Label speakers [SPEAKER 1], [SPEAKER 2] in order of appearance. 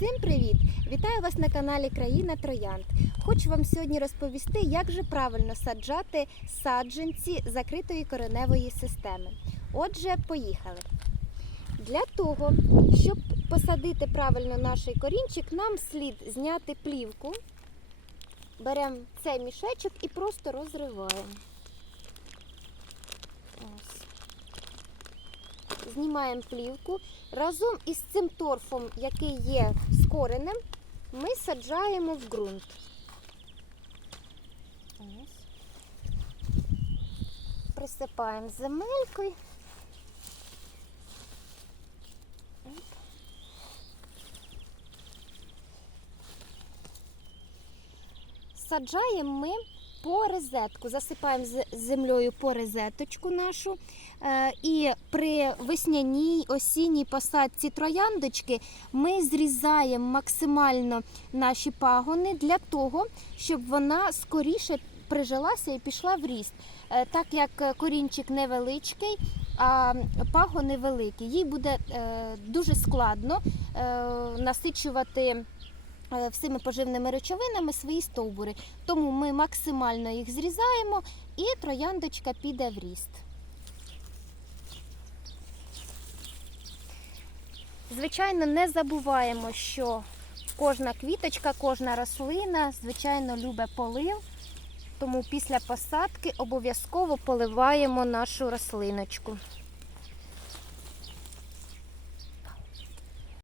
[SPEAKER 1] Всім привіт! Вітаю вас на каналі Країна Троянд. Хочу вам сьогодні розповісти, як же правильно саджати саджанці закритої кореневої системи. Отже, поїхали. Для того, щоб посадити правильно наш корінчик, нам слід зняти плівку. Беремо цей мішечок і просто розриваємо. Знімаємо плівку. Разом із цим торфом, який є з коренем, ми саджаємо в ґрунт. Присипаємо земелькою. Саджаємо ми по розетку, засипаємо з- землею по розеточку нашу. Е, І при весняній осінній посадці трояндочки ми зрізаємо максимально наші пагони для того, щоб вона скоріше прижилася і пішла в ріст. Е, Так як корінчик невеличкий, а пагони великі, їй буде е, дуже складно насичувати всіми поживними речовинами свої стовбури. Тому ми максимально їх зрізаємо і трояндочка піде в ріст. Звичайно, не забуваємо, що кожна квіточка, кожна рослина, звичайно, любить полив. Тому після посадки обов'язково поливаємо нашу рослиночку.